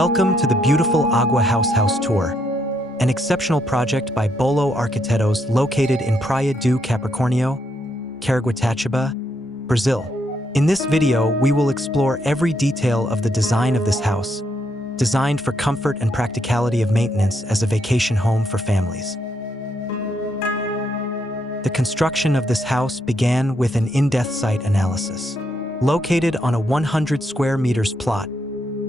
Welcome to the beautiful Aguá House tour, an exceptional project by BOLO Arquitetos located in Praia do Capricórnio, Caraguatatuba, Brazil. In this video, we will explore every detail of the design of this house, designed for comfort and practicality of maintenance as a vacation home for families. The construction of this house began with an in-depth site analysis. Located on a 100 square meters plot,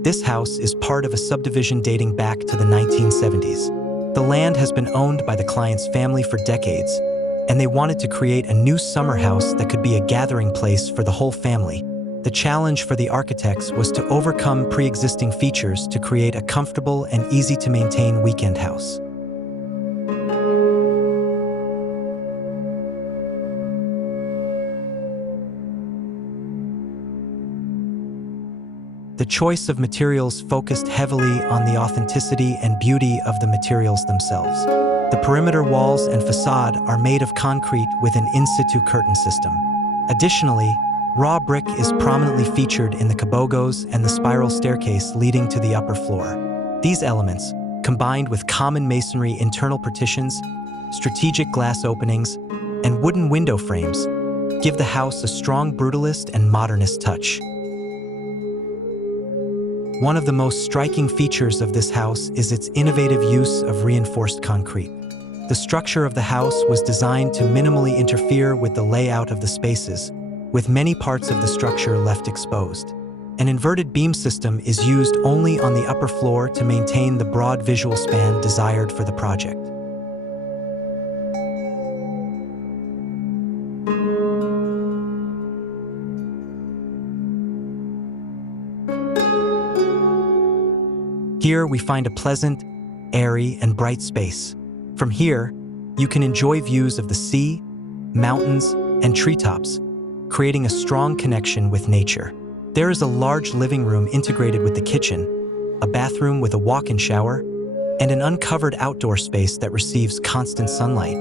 this house is part of a subdivision dating back to the 1970s. The land has been owned by the client's family for decades, and they wanted to create a new summer house that could be a gathering place for the whole family. The challenge for the architects was to overcome pre-existing features to create a comfortable and easy-to-maintain weekend house. The choice of materials focused heavily on the authenticity and beauty of the materials themselves. The perimeter walls and facade are made of concrete with an in-situ curtain system. Additionally, raw brick is prominently featured in the cabogos and the spiral staircase leading to the upper floor. These elements, combined with common masonry internal partitions, strategic glass openings, and wooden window frames, give the house a strong brutalist and modernist touch. One of the most striking features of this house is its innovative use of reinforced concrete. The structure of the house was designed to minimally interfere with the layout of the spaces, with many parts of the structure left exposed. An inverted beam system is used only on the upper floor to maintain the broad visual span desired for the project. Here we find a pleasant, airy, and bright space. From here, you can enjoy views of the sea, mountains, and treetops, creating a strong connection with nature. There is a large living room integrated with the kitchen, a bathroom with a walk-in shower, and an uncovered outdoor space that receives constant sunlight.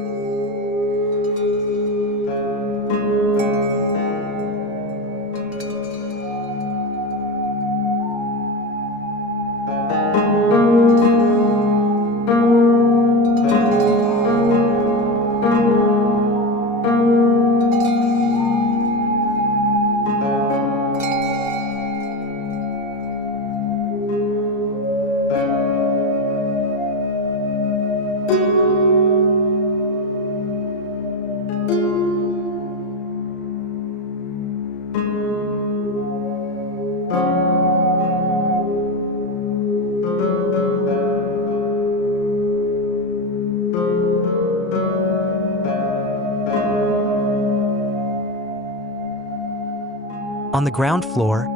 On the ground floor,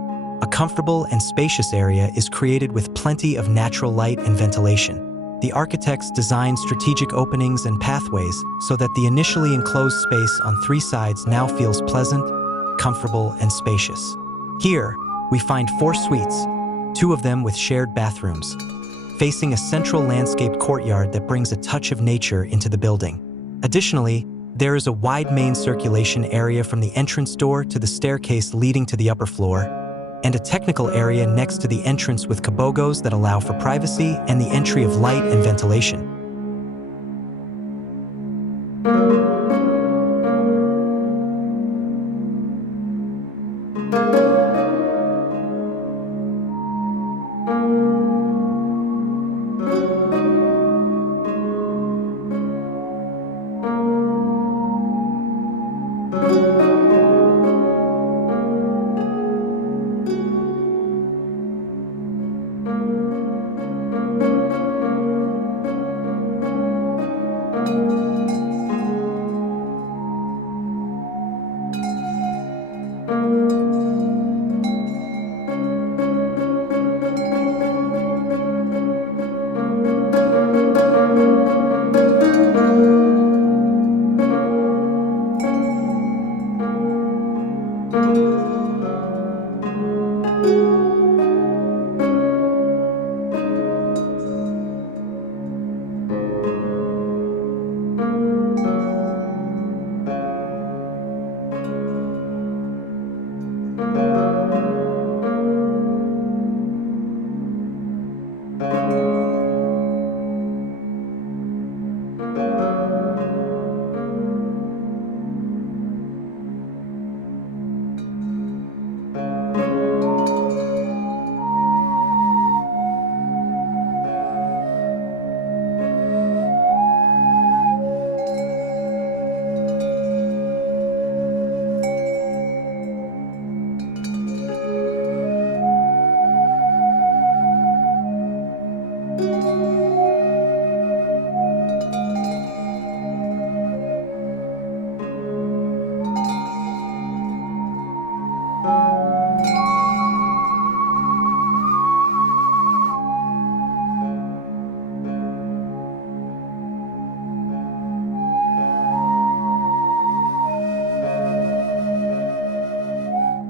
a comfortable and spacious area is created with plenty of natural light and ventilation. The architects designed strategic openings and pathways so that the initially enclosed space on three sides now feels pleasant, comfortable, and spacious. Here, we find 4 suites, 2 of them with shared bathrooms, facing a central landscaped courtyard that brings a touch of nature into the building. Additionally, there is a wide main circulation area from the entrance door to the staircase leading to the upper floor, and a technical area next to the entrance with cabogos that allow for privacy and the entry of light and ventilation.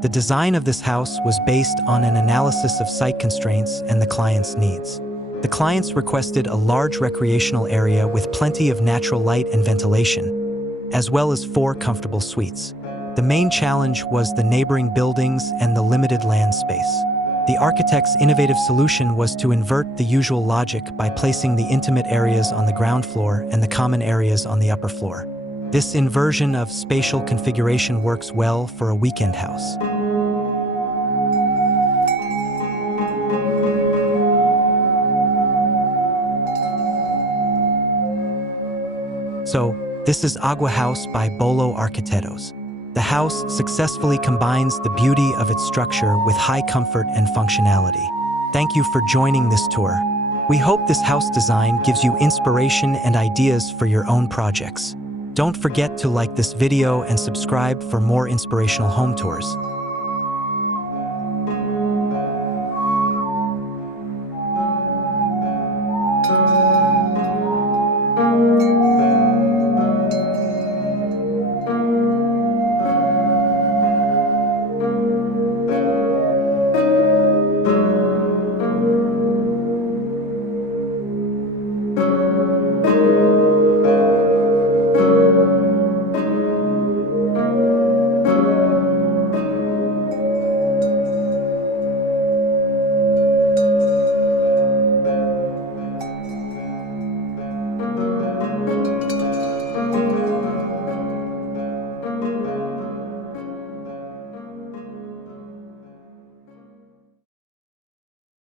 The design of this house was based on an analysis of site constraints and the client's needs. The clients requested a large recreational area with plenty of natural light and ventilation, as well as 4 comfortable suites. The main challenge was the neighboring buildings and the limited land space. The architect's innovative solution was to invert the usual logic by placing the intimate areas on the ground floor and the common areas on the upper floor. This inversion of spatial configuration works well for a weekend house. So, this is Aguá House by BOLO Arquitetos. The house successfully combines the beauty of its structure with high comfort and functionality. Thank you for joining this tour. We hope this house design gives you inspiration and ideas for your own projects. Don't forget to like this video and subscribe for more inspirational home tours.